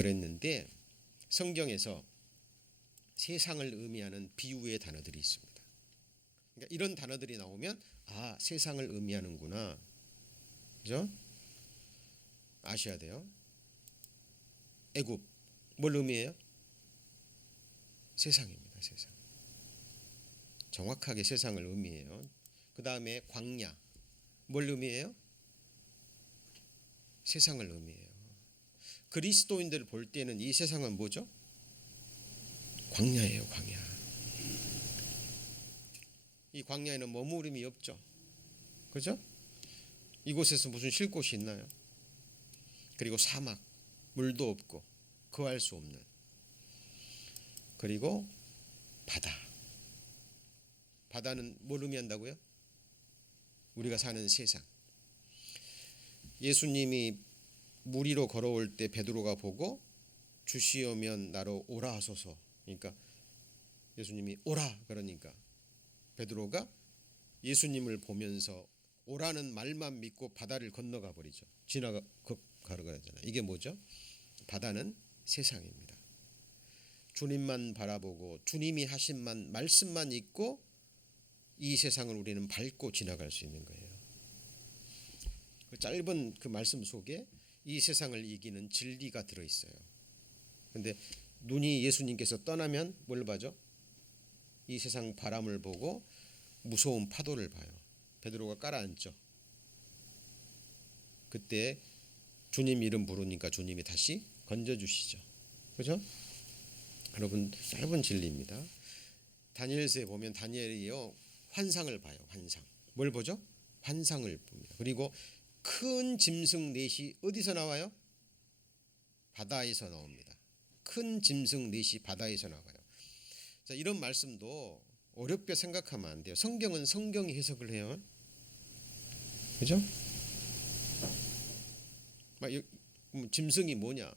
그랬는데 성경에서 세상을 의미하는 비유의 단어들이 있습니다. 그러니까 이런 단어들이 나오면 아, 세상을 의미하는구나. 그죠? 아셔야 돼요. 애굽 뭘 의미해요? 세상입니다. 세상. 정확하게 세상을 의미해요. 그 다음에 광야 뭘 의미해요? 세상을 의미해요. 그리스도인들을 볼 때는 이 세상은 뭐죠? 광야예요. 광야. 이 광야에는 머무름이 없죠. 그죠? 이곳에서 무슨 쉴 곳이 있나요? 그리고 사막, 물도 없고 거할 수 없는. 그리고 바다. 바다는 뭘 의미한다고요? 우리가 사는 세상. 예수님이 물 위로 걸어올 때 베드로가 보고 주시오면 나로 오라 하소서. 그러니까 예수님이 오라 그러니까 베드로가 예수님을 보면서 오라는 말만 믿고 바다를 건너가 버리죠. 지나가 가르가잖아요. 이게 뭐죠? 바다는 세상입니다. 주님만 바라보고 주님이 하신 말씀만 있고 이 세상을 우리는 밟고 지나갈 수 있는 거예요. 그 짧은 그 말씀 속에 이 세상을 이기는 진리가 들어 있어요. 근데 눈이 예수님께서 떠나면 뭘 봐죠? 이 세상 바람을 보고 무서운 파도를 봐요. 베드로가 깔아앉죠. 그때 주님 이름 부르니까 주님이 다시 건져주시죠. 그죠? 여러분 짧은 진리입니다. 다니엘서에 보면 다니엘이요 환상을 봐요. 환상. 뭘 보죠? 환상을 봅니다. 그리고 큰 짐승 넷이 어디서 나와요? 바다에서 나옵니다. 큰 짐승 넷이 바다에서 나와요. 자, 이런 말씀도 어렵게 생각하면 안 돼요. 성경은 성경이 해석을 해요. 그죠? 막 짐승이 뭐냐,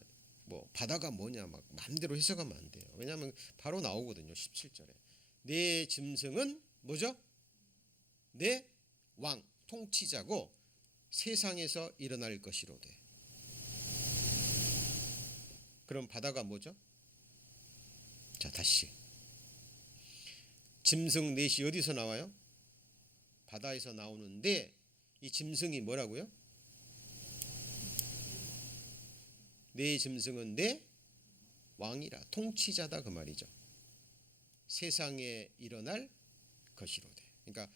뭐 바다가 뭐냐, 막 마음대로 해석하면 안 돼요. 왜냐하면 바로 나오거든요. 17절에 내 짐승은 뭐죠? 내 왕, 통치자고 세상에서 일어날 것이로되. 그럼 바다가 뭐죠? 자, 다시 짐승 넷이 어디서 나와요? 바다에서 나오는데 이 짐승이 뭐라고요? 내 짐승은 내 왕이라 통치자다 그 말이죠. 세상에 일어날 것이로되. 그러니까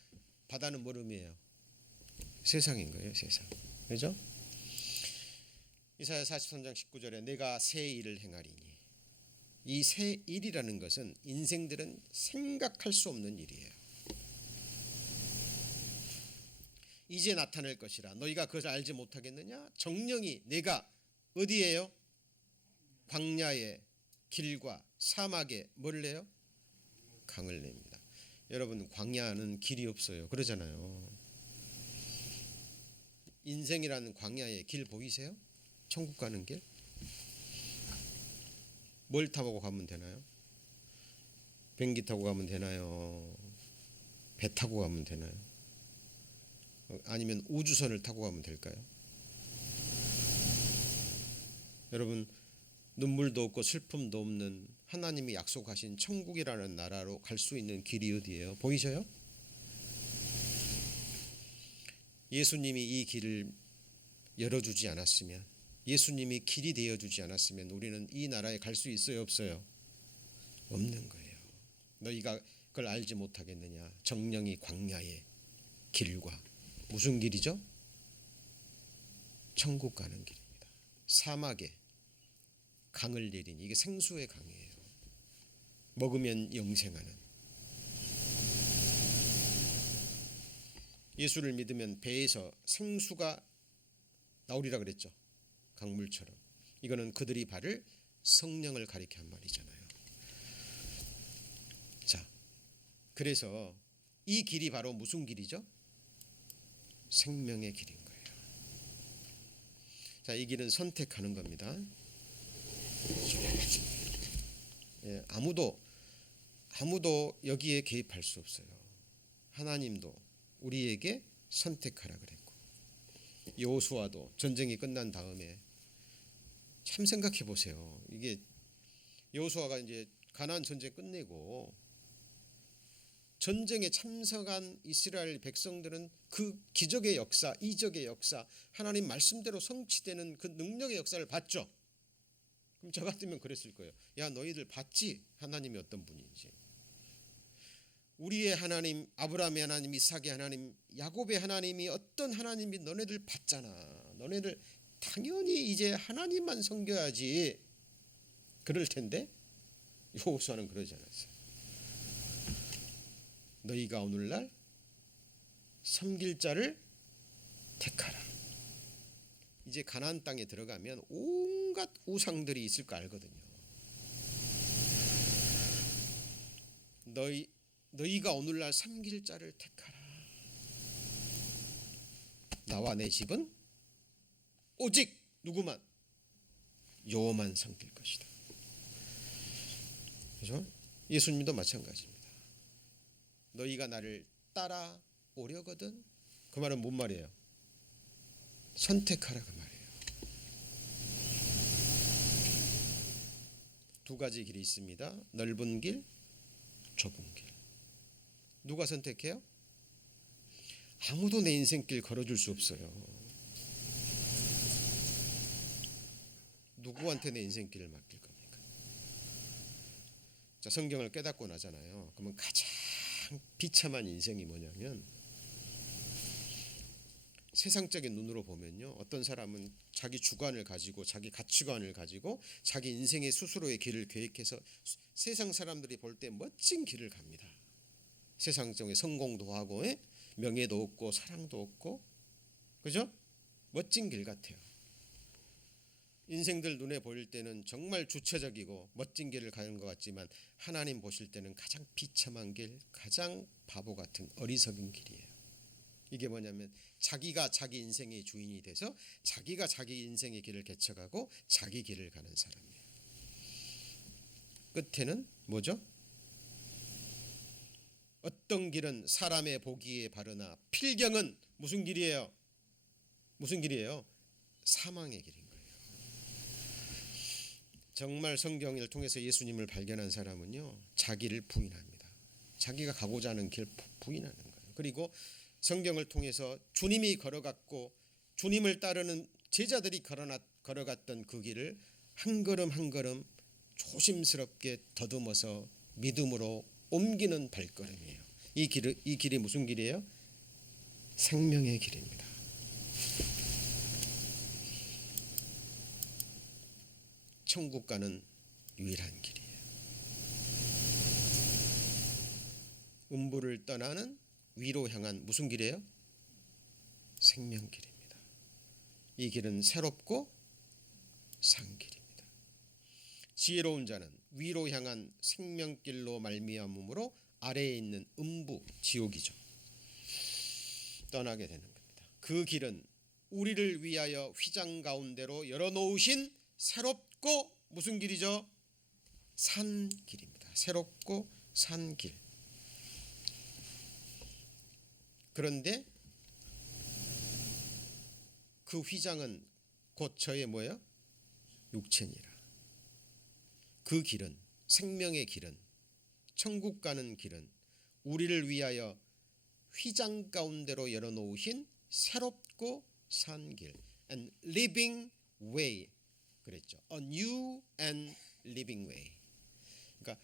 바다는 뭘 의미해요? 세상인 거예요. 세상. 그죠? 이사야 43장 19절에 내가 새 일을 행하리니. 이 새 일이라는 것은 인생들은 생각할 수 없는 일이에요. 이제 나타날 것이라 너희가 그것을 알지 못하겠느냐? 정령이 내가 어디에요? 광야의 길과 사막에 뭘 내요? 강을 냅니다. 여러분 광야는 길이 없어요. 그러잖아요. 인생이라는 광야의 길 보이세요? 천국 가는 길? 뭘 타고 가면 되나요? 비행기 타고 가면 되나요? 배 타고 가면 되나요? 아니면 우주선을 타고 가면 될까요? 여러분 눈물도 없고 슬픔도 없는 하나님이 약속하신 천국이라는 나라로 갈 수 있는 길이 어디예요? 보이셔요? 예수님이 이 길을 열어주지 않았으면, 예수님이 길이 되어주지 않았으면 우리는 이 나라에 갈 수 있어요? 없어요? 없는 거예요. 너희가 그걸 알지 못하겠느냐? 정령이 광야의 길과 무슨 길이죠? 천국 가는 길입니다. 사막에 강을 내리니 이게 생수의 강이에요. 먹으면 영생하는. 예수를 믿으면 배에서 생수가 나오리라 그랬죠. 강물처럼. 이거는 그들이 바를 성령을 가리켜 한 말이잖아요. 자, 그래서 이 길이 바로 무슨 길이죠? 생명의 길인 거예요. 자, 이 길은 선택하는 겁니다. 예, 아무도 여기에 개입할 수 없어요. 하나님도 우리에게 선택하라 그랬고, 여호수아도 전쟁이 끝난 다음에 참 생각해 보세요. 이게 여호수아가 이제 가나안 전쟁 끝내고 전쟁에 참석한 이스라엘 백성들은 그 기적의 역사, 이적의 역사, 하나님 말씀대로 성취되는 그 능력의 역사를 봤죠. 그럼 저 같으면 그랬을 거예요. 야, 너희들 봤지? 하나님이 어떤 분인지. 우리의 하나님, 아브라함의 하나님, 이삭의 하나님, 야곱의 하나님이 어떤 하나님이 너네들 봤잖아. 너네들 당연히 이제 하나님만 섬겨야지. 그럴 텐데 여호수아는 그러지 않았어요. 너희가 오늘날 섬길 자를 택하라. 이제 가나안 땅에 들어가면 온갖 우상들이 있을 거 알거든요. 너희가 오늘날 섬길 자를 택하라. 나와 내 집은 오직 누구만? 여호와만 섬길 것이다. 그렇죠? 예수님도 마찬가지입니다. 너희가 나를 따라오려거든. 그 말은 뭔 말이에요? 선택하라 그 말이에요. 두 가지 길이 있습니다. 넓은 길, 좁은 길. 누가 선택해요? 아무도 내 인생길 걸어줄 수 없어요. 누구한테 내 인생길을 맡길 겁니까? 자, 성경을 깨닫고 나잖아요. 그러면 가장 비참한 인생이 뭐냐면 세상적인 눈으로 보면요, 어떤 사람은 자기 주관을 가지고 자기 가치관을 가지고 자기 인생의 스스로의 길을 계획해서 세상 사람들이 볼 때 멋진 길을 갑니다. 세상적인 성공도 하고 명예도 얻고 사랑도 얻고, 그죠? 멋진 길 같아요. 인생들 눈에 보일 때는 정말 주체적이고 멋진 길을 가는 것 같지만 하나님 보실 때는 가장 비참한 길, 가장 바보 같은 어리석은 길이에요. 이게 뭐냐면 자기가 자기 인생의 주인이 돼서 자기가 자기 인생의 길을 개척하고 자기 길을 가는 사람이에요. 끝에는 뭐죠? 어떤 길은 사람의 보기에 바르나 필경은 무슨 길이에요? 무슨 길이에요? 사망의 길인 거예요. 정말 성경을 통해서 예수님을 발견한 사람은요, 자기를 부인합니다. 자기가 가고자 하는 길 부인하는 거예요. 그리고 성경을 통해서 주님이 걸어갔고 주님을 따르는 제자들이 걸어갔던 그 길을 한 걸음 한 걸음 조심스럽게 더듬어서 믿음으로 옮기는 발걸음이에요. 이 길이 무슨 길이에요? 생명의 길입니다. 천국 가는 유일한 길이에요. 음부를 떠나는 위로 향한 무슨 길이에요? 생명길입니다. 이 길은 새롭고 산 길입니다. 지혜로운 자는 위로 향한 생명길로 말미암음으로 아래에 있는 음부, 지옥이죠, 떠나게 되는 겁니다. 그 길은 우리를 위하여 휘장 가운데로 열어놓으신 새롭고 무슨 길이죠? 산 길입니다. 새롭고 산 길. 그런데 그 휘장은 곧 저의 뭐예요? 육체니라. 그 길은, 생명의 길은, 천국 가는 길은 우리를 위하여 휘장 가운데로 열어놓으신 새롭고 산 길, and living way 그랬죠. A new and living way. 그러니까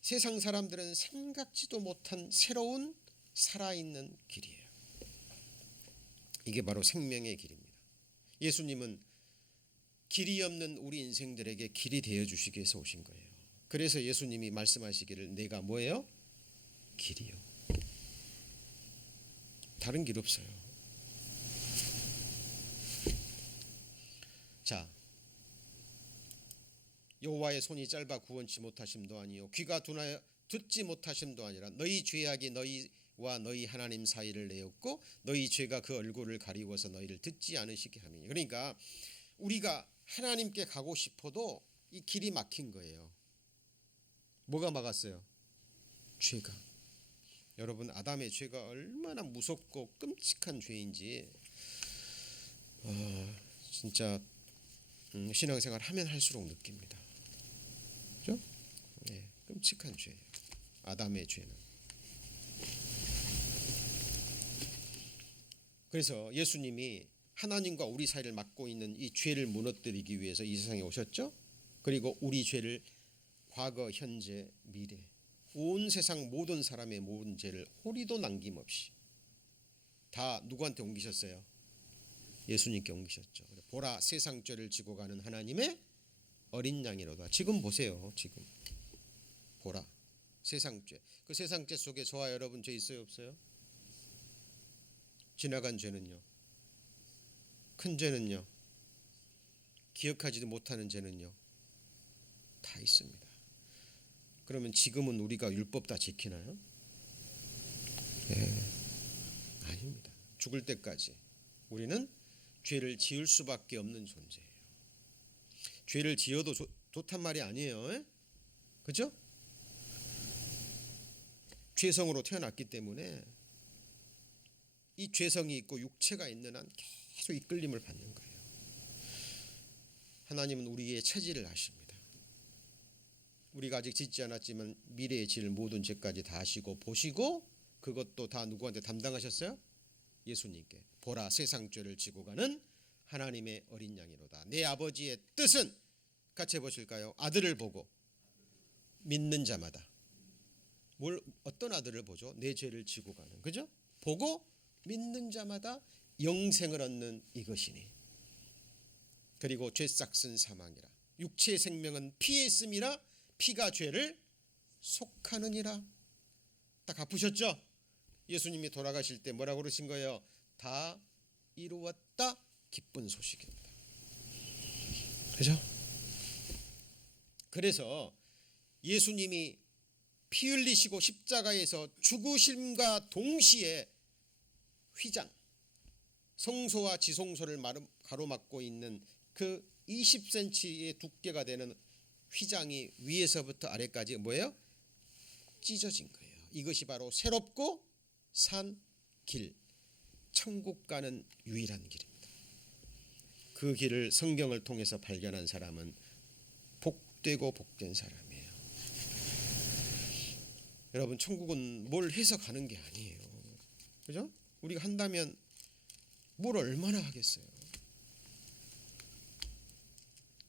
세상 사람들은 생각지도 못한 새로운 살아있는 길이에요. 이게 바로 생명의 길입니다. 예수님은 길이 없는 우리 인생들에게 길이 되어 주시기 위해서 오신 거예요. 그래서 예수님이 말씀하시기를 내가 뭐예요? 길이요. 다른 길 없어요. 자, 여호와의 손이 짧아 구원치 못하심도 아니요 귀가 둔하여 듣지 못하심도 아니라 너희 죄악이 너희와 너희 하나님 사이를 내었고 너희 죄가 그 얼굴을 가리워서 너희를 듣지 않으시게 함이니. 그러니까 우리가 하나님께 가고 싶어도 이 길이 막힌 거예요. 뭐가 막았어요? 죄가. 여러분, 아담의 죄가 얼마나 무섭고 끔찍한 죄인지 진짜 신앙생활 하면 할수록 느낍니다. 그죠? 네, 끔찍한 죄예요. 아담의 죄는. 그래서 예수님이 하나님과 우리 사이를 막고 있는 이 죄를 무너뜨리기 위해서 이 세상에 오셨죠. 그리고 우리 죄를 과거, 현재, 미래 온 세상 모든 사람의 모든 죄를 호리도 남김없이 다 누구한테 옮기셨어요? 예수님께 옮기셨죠. 보라, 세상 죄를 지고 가는 하나님의 어린 양이로다. 지금 보세요. 지금 보라, 세상 죄. 그 세상 죄 속에 저와 여러분 죄 있어요, 없어요? 지나간 죄는요? 큰 죄는요? 기억하지도 못하는 죄는요? 다 있습니다. 그러면 지금은 우리가 율법 다 지키나요? 네, 아닙니다. 죽을 때까지 우리는 죄를 지을 수밖에 없는 존재예요. 죄를 지어도 좋단 말이 아니에요. 그죠? 죄성으로 태어났기 때문에 이 죄성이 있고 육체가 있는 한 계속 이끌림을 받는 거예요. 하나님은 우리의 체질을 아십니다. 우리가 아직 짓지 않았지만 미래에 지을 모든 죄까지 다 아시고 보시고 그것도 다 누구한테 담당하셨어요? 예수님께. 보라, 세상 죄를 지고 가는 하나님의 어린 양이로다. 내 아버지의 뜻은, 같이 해보실까요? 아들을 보고 믿는 자마다. 어떤 아들을 보죠? 내 죄를 지고 가는, 그죠? 보고 믿는 자마다 영생을 얻는 이것이니. 그리고 죄 싹슨 사망이라. 육체의 생명은 피에 있음이라 피가 죄를 속하느니라. 딱 갚으셨죠? 예수님이 돌아가실 때 뭐라고 그러신 거예요? 다 이루었다. 기쁜 소식입니다. 그죠? 그래서 예수님이 피 흘리시고 십자가에서 죽으심과 동시에 휘장, 성소와 지성소를 가로막고 있는 그 20cm의 두께가 되는 휘장이 위에서부터 아래까지 뭐예요? 찢어진 거예요. 이것이 바로 새롭고 산 길, 천국 가는 유일한 길입니다. 그 길을 성경을 통해서 발견한 사람은 복되고 복된 사람이에요. 여러분, 천국은 뭘 해서 가는 게 아니에요. 그죠? 우리가 한다면 뭘 얼마나 하겠어요.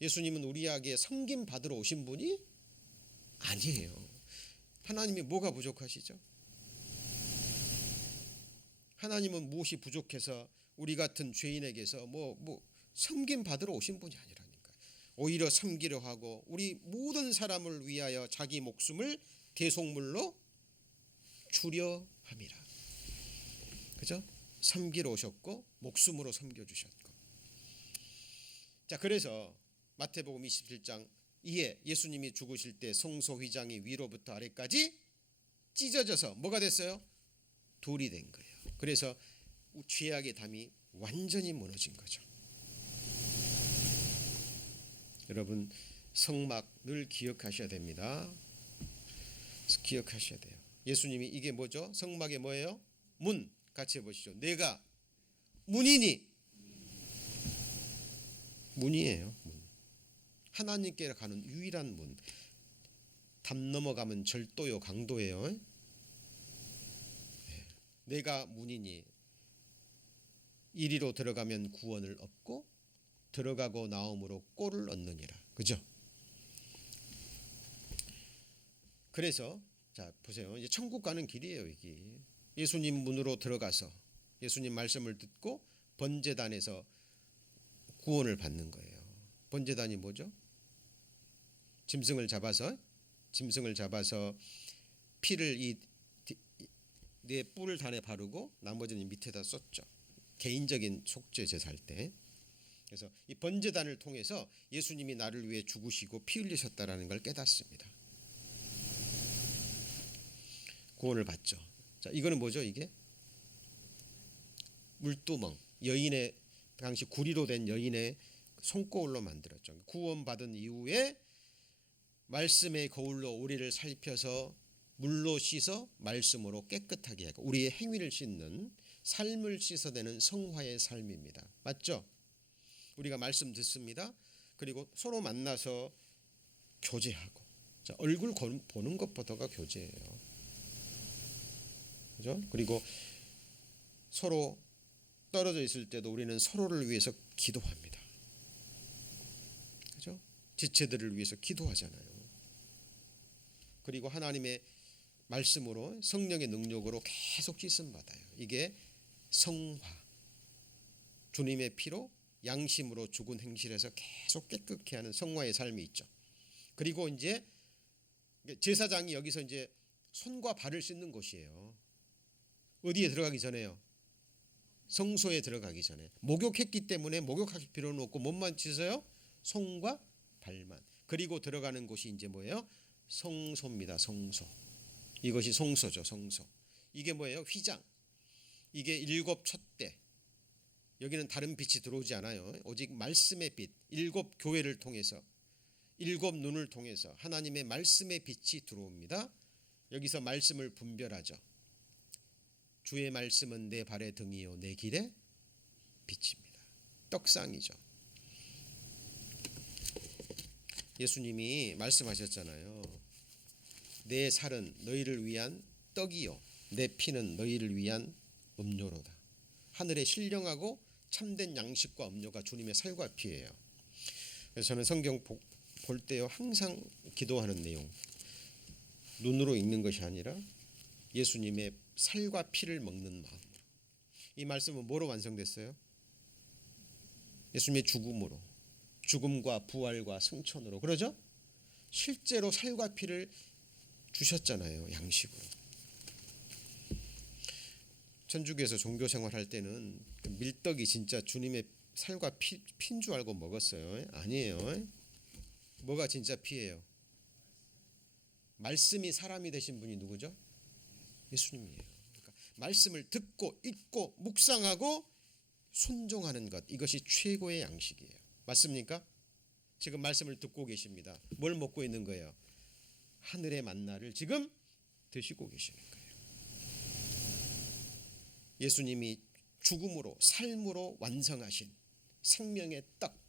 예수님은 우리에게 섬김 받으러 오신 분이 아니에요. 하나님이 뭐가 부족하시죠? 하나님은 무엇이 부족해서 우리 같은 죄인에게서 섬김 받으러 오신 분이 아니라니까요. 오히려 섬기려 하고 우리 모든 사람을 위하여 자기 목숨을 대속물로 주려 함이라. 그죠? 섬기러 오셨고 목숨으로 섬겨주셨고. 자, 그래서 마태복음 27장 이에 예수님이 죽으실 때 성소 휘장이 위로부터 아래까지 찢어져서 뭐가 됐어요? 돌이 된 거예요. 그래서 죄악의 담이 완전히 무너진 거죠. 여러분, 성막 늘 기억하셔야 됩니다. 기억하셔야 돼요. 예수님이 이게 뭐죠? 성막에 뭐예요? 문. 같이 해보시죠. 내가 문이니. 문이에요. 문. 하나님께 가는 유일한 문. 담 넘어가면 절도요, 강도예요. 내가 문이니. 이리로 들어가면 구원을 얻고 들어가고 나옴으로 꼴을 얻느니라. 그죠? 그래서 자, 보세요. 이제 천국 가는 길이에요, 이게. 예수님 문으로 들어가서 예수님 말씀을 듣고 번제단에서 구원을 받는 거예요. 번제단이 뭐죠? 짐승을 잡아서 피를 내 뿔을 단에 바르고 나머지는 밑에다 썼죠. 개인적인 속죄 제사할 때. 그래서 이 번제단을 통해서 예수님이 나를 위해 죽으시고 피 흘리셨다라는 걸 깨닫습니다. 구원을 받죠. 자, 이거는 뭐죠? 이게 물두멍, 여인의 당시 구리로 된 여인의 손거울로 만들었죠. 구원받은 이후에 말씀의 거울로 우리를 살펴서 물로 씻어 말씀으로 깨끗하게 하고 우리의 행위를 씻는, 삶을 씻어내는 성화의 삶입니다. 맞죠? 우리가 말씀 듣습니다. 그리고 서로 만나서 교제하고. 자, 얼굴 보는 것부터가 교제예요. 그죠? 그리고 서로 떨어져 있을 때도 우리는 서로를 위해서 기도합니다. 그죠? 지체들을 위해서 기도하잖아요. 그리고 하나님의 말씀으로 성령의 능력으로 계속 씻음 받아요. 이게 성화. 주님의 피로 양심으로 죽은 행실에서 계속 깨끗게 하는 성화의 삶이 있죠. 그리고 이제 제사장이 여기서 이제 손과 발을 씻는 곳이에요. 어디에 들어가기 전에요? 성소에 들어가기 전에. 목욕했기 때문에 목욕할 필요는 없고 몸만 씻어요? 손과 발만. 그리고 들어가는 곳이 이제 뭐예요? 성소입니다. 성소. 이것이 성소죠. 성소. 이게 뭐예요? 휘장. 이게 일곱 촛대. 여기는 다른 빛이 들어오지 않아요. 오직 말씀의 빛. 일곱 교회를 통해서, 일곱 눈을 통해서 하나님의 말씀의 빛이 들어옵니다. 여기서 말씀을 분별하죠. 주의 말씀은 내 발의 등이요 내 길의 빛입니다. 떡상이죠. 예수님이 말씀하셨잖아요. 내 살은 너희를 위한 떡이요 내 피는 너희를 위한 음료로다. 하늘의 신령하고 참된 양식과 음료가 주님의 살과 피예요. 그래서 저는 성경 볼 때요 항상 기도하는 내용, 눈으로 읽는 것이 아니라 예수님의 살과 피를 먹는 마음으로. 이 말씀은 뭐로 완성됐어요? 예수님의 죽음으로, 죽음과 부활과 승천으로. 그러죠? 실제로 살과 피를 주셨잖아요. 양식으로. 천주교에서 종교 생활할 때는 그 밀떡이 진짜 주님의 살과 피인 줄 알고 먹었어요. 아니에요. 뭐가 진짜 피예요? 말씀이 사람이 되신 분이 누구죠? 예수님이에요. 그러니까 말씀을 듣고 읽고 묵상하고 순종하는 것, 이것이 최고의 양식이에요. 맞습니까? 지금 말씀을 듣고 계십니다. 뭘 먹고 있는 거예요? 하늘의 만나를 지금 드시고 계시는 거예요. 예수님이 죽음으로 삶으로 완성하신 생명의 떡.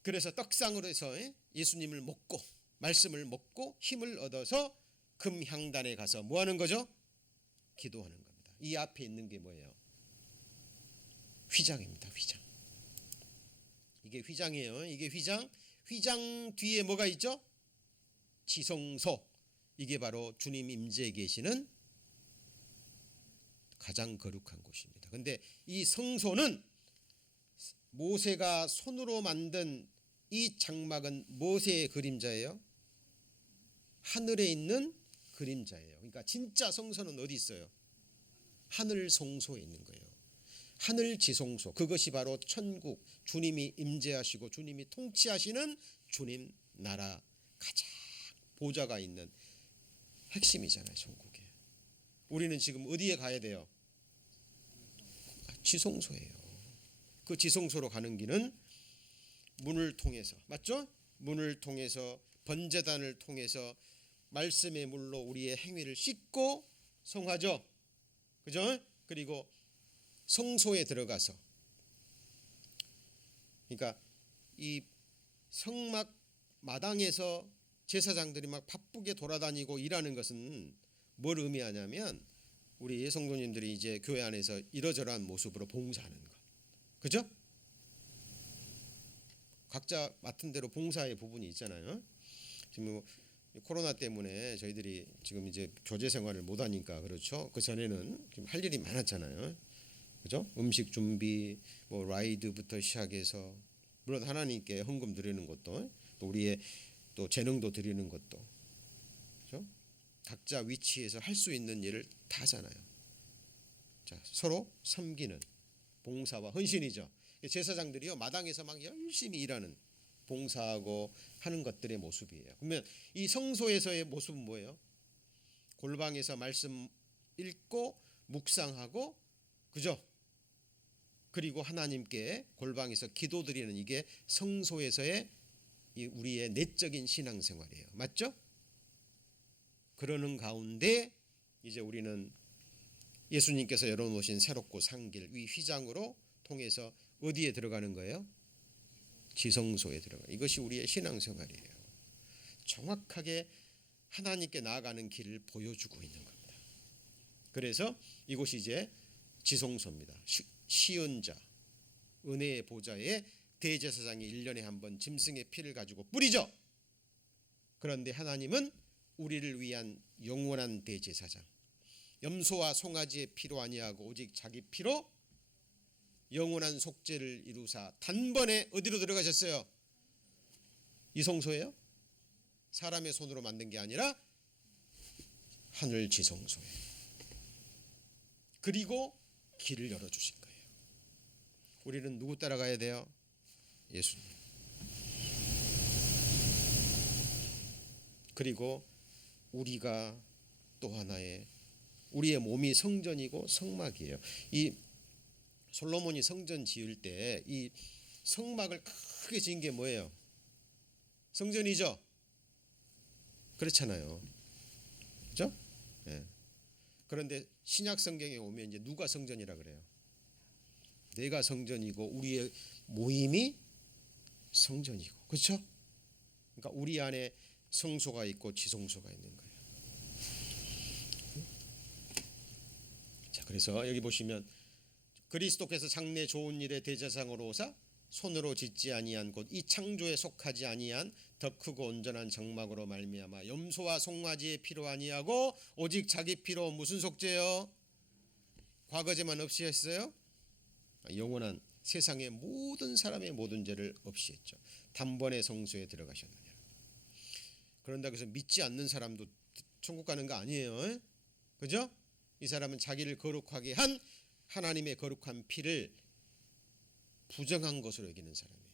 그래서 떡상으로 해서 예수님을 먹고 말씀을 먹고 힘을 얻어서 금향단에 가서 뭐 하는 거죠? 기도하는 겁니다. 이 앞에 있는 게 뭐예요? 휘장입니다. 휘장. 이게 휘장이에요. 이게 휘장. 휘장 뒤에 뭐가 있죠? 지성소. 이게 바로 주님 임재에 계시는 가장 거룩한 곳입니다. 근데 이 성소는 모세가 손으로 만든 이 장막은 모세의 그림자예요? 하늘에 있는 그림자예요. 그러니까 진짜 성소는 어디 있어요? 하늘 성소에 있는 거예요. 하늘 지성소. 그것이 바로 천국, 주님이 임재하시고 주님이 통치하시는 주님 나라 가장 보좌가 있는 핵심이잖아요. 천국에. 우리는 지금 어디에 가야 돼요? 지성소예요. 그 지성소로 가는 길은 문을 통해서, 맞죠? 문을 통해서, 번제단을 통해서 말씀의 물로 우리의 행위를 씻고 성하죠. 그죠? 그리고 성소에 들어가서, 그러니까 이 성막 마당에서 제사장들이 막 바쁘게 돌아다니고 일하는 것은 뭘 의미하냐면 우리 성도님들이 이제 교회 안에서 이러저러한 모습으로 봉사하는 것. 그죠? 각자 맡은 대로 봉사의 부분이 있잖아요. 지금 뭐 코로나 때문에 저희들이 지금 이제 교제 생활을 못 하니까 그렇죠. 그 전에는 좀 할 일이 많았잖아요. 그죠? 음식 준비, 뭐 라이드부터 시작해서 물론 하나님께 헌금 드리는 것도 또 우리의 또 재능도 드리는 것도 그죠? 각자 위치에서 할 수 있는 일을 다 하잖아요. 자, 서로 섬기는 봉사와 헌신이죠. 제사장들이요 마당에서 막 열심히 일하는 봉사하고 하는 것들의 모습이에요. 그러면 이 성소에서의 모습은 뭐예요? 골방에서 말씀 읽고 묵상하고 그죠? 그리고 하나님께 골방에서 기도드리는 이게 성소에서의 우리의 내적인 신앙생활이에요. 맞죠? 그러는 가운데 이제 우리는 예수님께서 열어놓으신 새롭고 산 길, 이 휘장으로 통해서 어디에 들어가는 거예요? 지성소에 들어가. 이것이 우리의 신앙생활이에요. 정확하게 하나님께 나아가는 길을 보여주고 있는 겁니다. 그래서 이곳이 이제 지성소입니다. 시은자, 은혜의 보좌에 대제사장이 1년에 한 번 짐승의 피를 가지고 뿌리죠. 그런데 하나님은 우리를 위한 영원한 대제사장, 염소와 송아지의 피로 아니하고 오직 자기 피로 영원한 속죄를 이루사 단번에 어디로 들어가셨어요? 이 성소예요? 사람의 손으로 만든 게 아니라 하늘 지성소에. 그리고 길을 열어주신 거예요. 우리는 누구 따라가야 돼요? 예수님. 그리고 우리가 또 하나의 우리의 몸이 성전이고 성막이에요. 이 솔로몬이 성전 지을 때 이 성막을 크게 지은 게 뭐예요? 성전이죠. 그렇잖아요. 그렇죠? 네. 그런데 신약 성경에 오면 이제 누가 성전이라 그래요? 내가 성전이고 우리의 모임이 성전이고, 그렇죠? 그러니까 우리 안에 성소가 있고 지성소가 있는 거예요. 자, 그래서 여기 보시면 그리스도께서 장래 좋은 일의 대제사장으로 오사 손으로 짓지 아니한 곧 이 창조에 속하지 아니한 더 크고 온전한 정막으로 말미암아 염소와 송아지의 피로 아니하고 오직 자기 피로 무슨 속죄요? 과거제만 없이 했어요? 영원한 세상의 모든 사람의 모든 죄를 없이 했죠. 단번에 성소에 들어가셨느냐. 그런다고 해서 믿지 않는 사람도 천국 가는 거 아니에요. 그죠? 이 사람은 자기를 거룩하게 한 하나님의 거룩한 피를 부정한 것으로 여기는 사람이에요.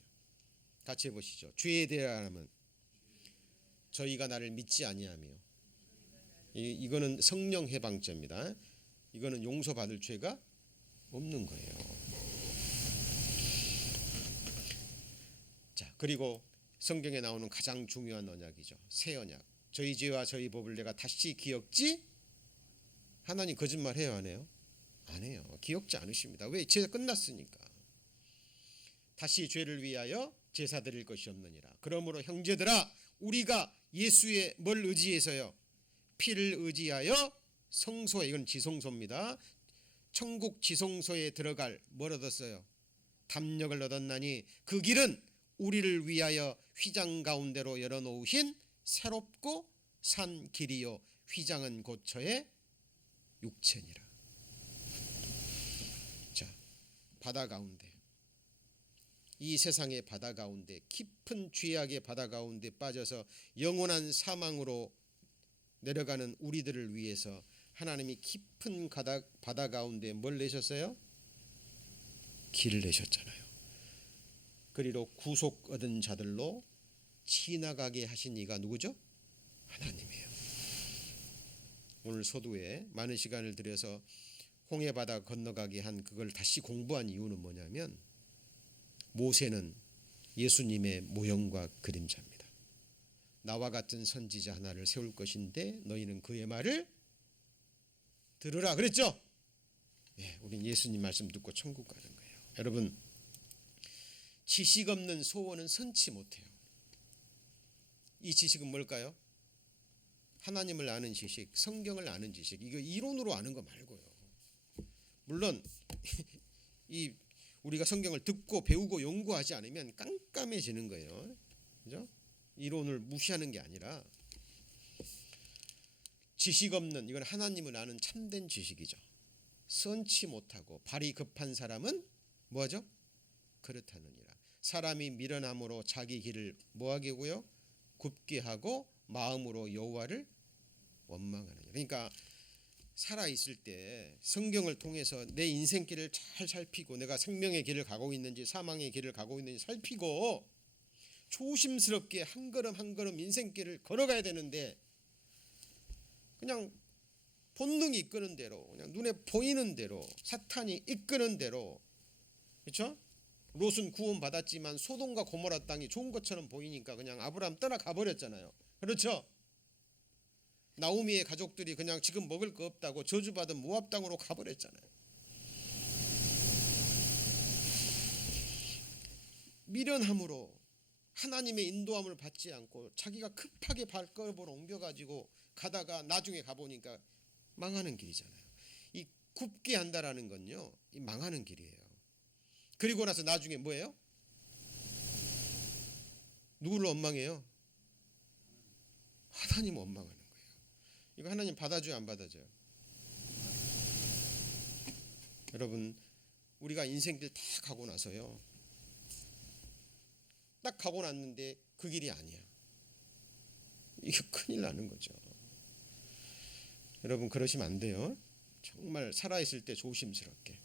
같이 해보시죠. 죄에 대하여는 저희가 나를 믿지 아니하며. 이거는 성령 해방죄입니다. 이거는 용서받을 죄가 없는 거예요. 자, 그리고 성경에 나오는 가장 중요한 언약이죠. 새 언약. 저희 죄와 저희 법을 내가 다시 기억지? 하나님 거짓말해요, 안 해요? 안 해요. 기억지 않으십니다. 왜? 제사 끝났으니까. 다시 죄를 위하여 제사 드릴 것이 없느니라. 그러므로 형제들아, 우리가 예수의 뭘 의지해서요? 피를 의지하여 성소에, 이건 지성소입니다. 천국 지성소에 들어갈 뭘 얻었어요? 담력을 얻었나니 그 길은 우리를 위하여 휘장 가운데로 열어놓으신 새롭고 산 길이요 휘장은 곧 저의 육체니라. 자, 바다 가운데, 이 세상의 바다 가운데, 깊은 죄악의 바다 가운데 빠져서 영원한 사망으로 내려가는 우리들을 위해서 하나님이 깊은 바다 가운데 뭘 내셨어요? 길을 내셨잖아요. 그리로 구속 얻은 자들로 지나가게 하신 이가 누구죠? 하나님이에요. 오늘 소두에 많은 시간을 들여서 홍해바다 건너가게 한 그걸 다시 공부한 이유는 뭐냐면, 모세는 예수님의 모형과 그림자입니다. 나와 같은 선지자 하나를 세울 것인데 너희는 그의 말을 들으라 그랬죠? 예, 우린 예수님 말씀 듣고 천국 가는 거예요. 여러분, 지식 없는 소원은 선치 못해요. 이 지식은 뭘까요? 하나님을 아는 지식, 성경을 아는 지식. 이거 이론으로 아는 거 말고요. 물론 이 우리가 성경을 듣고 배우고 연구하지 않으면 깜깜해지는 거예요. 그죠? 이론을 무시하는 게 아니라 지식 없는, 이건 하나님을 아는 참된 지식이죠. 선치 못하고 발이 급한 사람은 뭐하죠? 그렇다느니라. 사람이 미련함으로 자기 길을 뭐하게 하고요? 굽게 하고 마음으로 여호와를 원망하느니라. 그러니까 살아있을 때 성경을 통해서 내 인생길을 잘 살피고 내가 생명의 길을 가고 있는지 사망의 길을 가고 있는지 살피고 조심스럽게 한 걸음 한 걸음 인생길을 걸어가야 되는데, 그냥 본능이 이끄는 대로, 그냥 눈에 보이는 대로, 사탄이 이끄는 대로, 그렇죠? 롯은 구원 받았지만 소돔과 고모라 땅이 좋은 것처럼 보이니까 그냥 아브라함 떠나가 버렸잖아요. 그렇죠? 나오미의 가족들이 그냥 지금 먹을 거 없다고 저주받은 모압 땅으로 가버렸잖아요. 미련함으로 하나님의 인도함을 받지 않고 자기가 급하게 발걸음을 옮겨가지고 가다가 나중에 가보니까 망하는 길이잖아요. 이 굽게 한다라는 건요, 이 망하는 길이에요. 그리고 나서 나중에 뭐예요? 누구를 원망해요? 하나님 원망하는 거예요. 이거 하나님 받아줘요, 안 받아줘요? 여러분, 우리가 인생길 다 가고 나서요, 딱 가고 났는데 그 길이 아니야. 이거 큰일 나는 거죠. 여러분, 그러시면 안 돼요. 정말 살아있을 때 조심스럽게.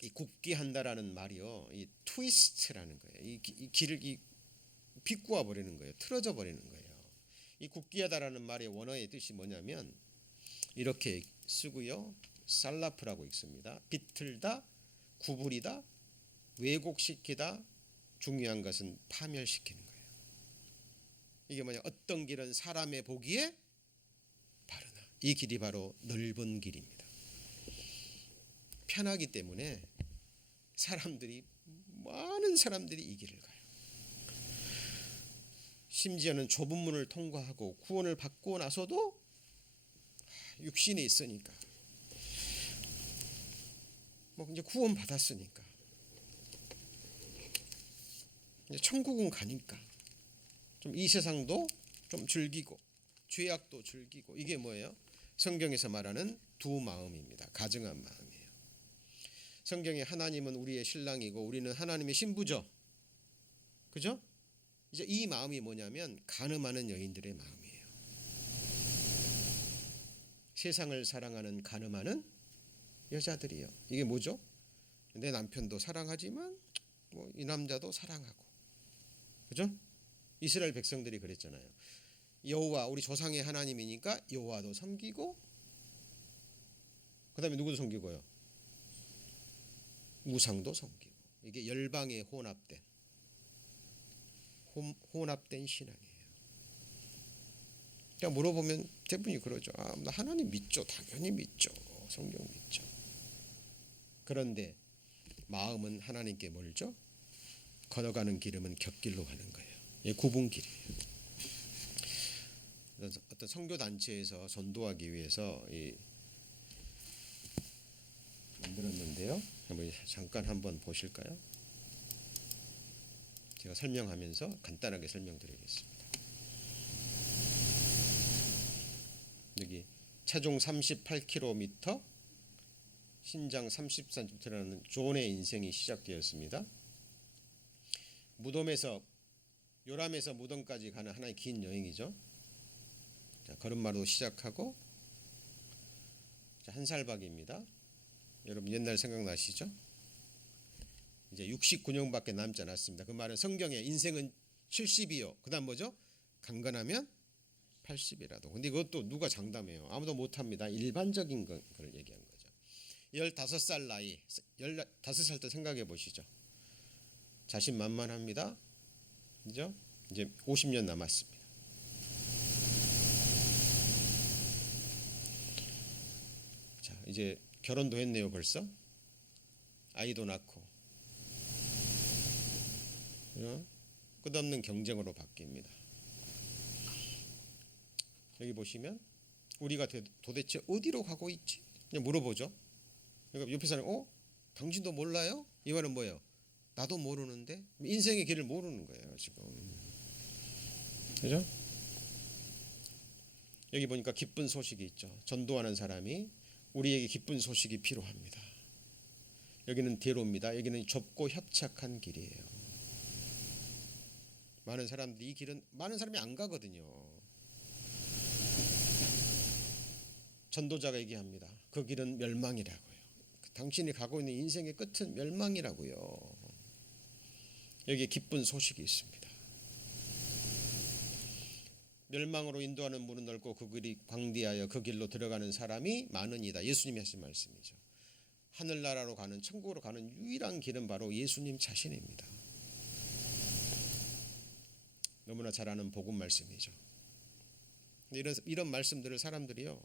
이 굽게 한다라는 말이요, 이 트위스트라는 거예요. 이 길을 비꼬아 버리는 거예요. 틀어져 버리는 거예요. 이 굽게 하다라는 말의 원어의 뜻이 뭐냐면 이렇게 쓰고요, 살라프라고 읽습니다. 비틀다, 구부리다, 왜곡시키다, 중요한 것은 파멸시키는 거예요. 이게 뭐냐, 어떤 길은 사람의 보기에 바르나, 이 길이 바로 넓은 길입니다. 편하기 때문에 많은 사람들이 이 길을 가요. 심지어는 좁은 문을 통과하고 구원을 받고 나서도 육신에 있으니까, 뭐 이제 구원 받았으니까 이제 천국은 가니까 좀 이 세상도 좀 즐기고 죄악도 즐기고, 이게 뭐예요? 성경에서 말하는 두 마음입니다. 가증한 마음이에요. 성경에 하나님은 우리의 신랑이고 우리는 하나님의 신부죠. 그죠? 이제 이 마음이 뭐냐면 간음하는 여인들의 마음이에요. 세상을 사랑하는 간음하는 여자들이요. 이게 뭐죠? 내 남편도 사랑하지만 뭐 이 남자도 사랑하고, 그죠? 이스라엘 백성들이 그랬잖아요. 여호와, 우리 조상의 하나님이니까 여호와도 섬기고, 그 다음에 누구도 섬기고요? 우상도 섬기고. 이게 열방에 혼합된 신앙이에요. 그냥 물어보면 대부분이 그러죠. 나 하나님 믿죠. 당연히 믿죠. 성경 믿죠. 그런데 마음은 하나님께 멀죠. 걸어가는 기름은 곁길로 가는 거예요. 구분길이에요. 어떤 선교단체에서 전도하기 위해서 만들었는데요. 잠깐 한번 보실까요? 제가 설명하면서 간단하게 설명드리겠습니다. 여기 체중 38km, 신장 30cm라는 존의 인생이 시작되었습니다. 요람에서 무덤까지 가는 하나의 긴 여행이죠. 자, 걸음마로 시작하고, 자, 한 살박입니다. 여러분 옛날 생각나시죠? 이제 69년밖에 남지 않았습니다. 그 말은 성경에 인생은 70이요. 그 다음 뭐죠? 강건하면 80이라도. 근데 그것도 누가 장담해요? 아무도 못합니다. 일반적인 걸 얘기한 거죠. 15살 나이, 15살 때 생각해 보시죠. 자신만만합니다. 그죠? 이제 50년 남았습니다. 자, 이제 결혼도 했네요, 벌써. 아이도 낳고. 끝없는 경쟁으로 바뀝니다. 여기 보시면 우리가 도대체 어디로 가고 있지? 그냥 물어보죠. 그러니까 옆에 사람이 당신도 몰라요? 이 말은 뭐예요? 나도 모르는데. 인생의 길을 모르는 거예요, 지금. 그죠? 여기 보니까 기쁜 소식이 있죠. 전도하는 사람이 우리에게 기쁜 소식이 필요합니다. 여기는 대로입니다. 여기는 좁고 협착한 길이에요. 많은 사람들이 이 길은 많은 사람이 안 가거든요. 전도자가 얘기합니다. 그 길은 멸망이라고요. 당신이 가고 있는 인생의 끝은 멸망이라고요. 여기에 기쁜 소식이 있습니다. 멸망으로 인도하는 문은 넓고 그 길이 광대하여 그 길로 들어가는 사람이 많으니이다. 예수님이 하신 말씀이죠. 하늘나라로 가는, 천국으로 가는 유일한 길은 바로 예수님 자신입니다. 너무나 잘 아는 복음 말씀이죠. 이런 말씀들을 사람들이요,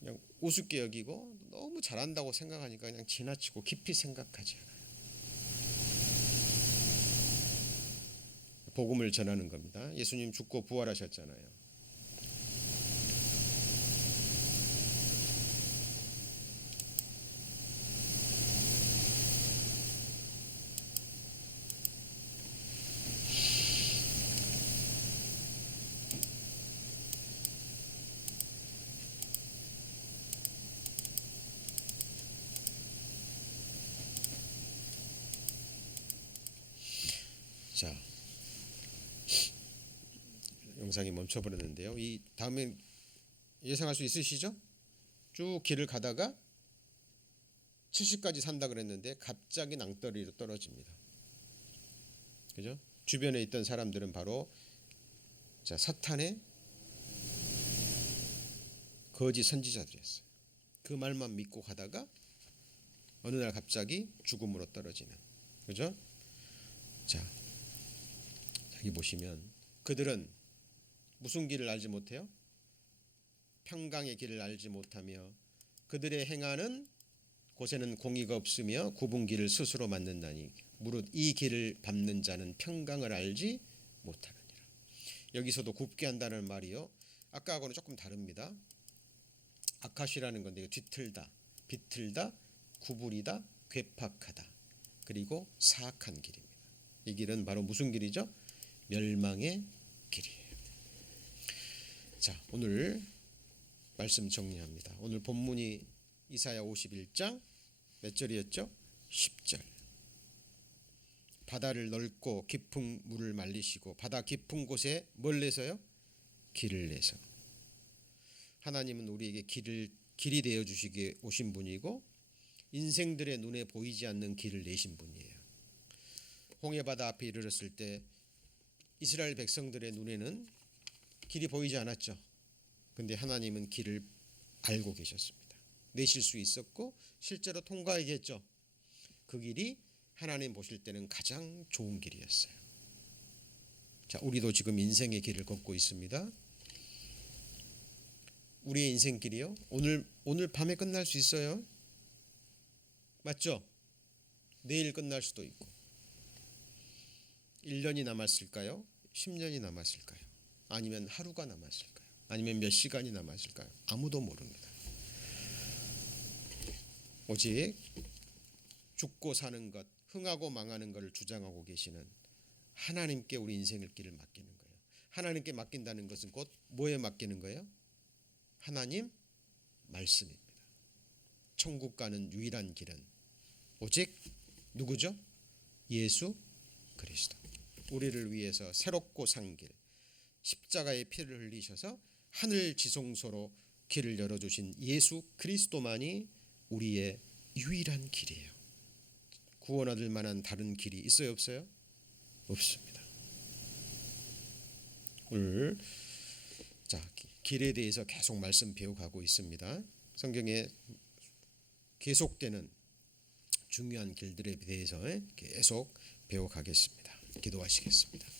그냥 우습게 여기고 너무 잘한다고 생각하니까 그냥 지나치고 깊이 생각하지 않아요. 복음을 전하는 겁니다. 예수님 죽고 부활하셨잖아요. 자, 영상이 멈춰버렸는데요. 이 다음에 예상할 수 있으시죠? 쭉 길을 가다가 70까지 산다 그랬는데 갑자기 낭떠러리로 떨어집니다. 그죠? 주변에 있던 사람들은 바로 사탄의 거짓 선지자들이었어요. 그 말만 믿고 가다가 어느 날 갑자기 죽음으로 떨어지는. 그죠? 자, 여기 보시면 그들은 무슨 길을 알지 못해요? 평강의 길을 알지 못하며 그들의 행하는 곳에는 공의가 없으며 굽은 길을 스스로 만든다니 무릇 이 길을 밟는 자는 평강을 알지 못하느니라. 여기서도 굽게 한다는 말이요, 아까하고는 조금 다릅니다. 아카시라는 건데 뒤틀다, 비틀다, 구부리다, 괴팍하다, 그리고 사악한 길입니다. 이 길은 바로 무슨 길이죠? 멸망의 길이에요. 자, 오늘 말씀 정리합니다. 오늘 본문이 이사야 51장 몇 절이었죠? 10절. 바다를 넓고 깊은 물을 말리시고 바다 깊은 곳에 뭘 내서요? 길을 내서. 하나님은 우리에게 길이 되어 주시기에 오신 분이고 인생들의 눈에 보이지 않는 길을 내신 분이에요. 홍해바다 앞에 이르렀을 때 이스라엘 백성들의 눈에는 길이 보이지 않았죠. 근데 하나님은 길을 알고 계셨습니다. 내실 수 있었고 실제로 통과하게 했죠. 그 길이 하나님 보실 때는 가장 좋은 길이었어요. 자, 우리도 지금 인생의 길을 걷고 있습니다. 우리의 인생길이요, 오늘 밤에 끝날 수 있어요. 맞죠? 내일 끝날 수도 있고. 1년이 남았을까요? 10년이 남았을까요? 아니면 하루가 남았을까요? 아니면 몇 시간이 남았을까요? 아무도 모릅니다. 오직 죽고 사는 것, 흥하고 망하는 것을 주장하고 계시는 하나님께 우리 인생의 길을 맡기는 거예요. 하나님께 맡긴다는 것은 곧 뭐에 맡기는 거예요? 하나님 말씀입니다. 천국 가는 유일한 길은 오직 누구죠? 예수 그리스도. 우리를 위해서 새롭고 산 길, 십자가의 피를 흘리셔서 하늘 지성소로 길을 열어주신 예수 그리스도만이 우리의 유일한 길이에요. 구원 얻을 만한 다른 길이 있어요, 없어요? 없습니다. 오늘 길에 대해서 계속 말씀 배워가고 있습니다. 성경에 계속되는 중요한 길들에 대해서 계속 배워가겠습니다. 기도하시겠습니다.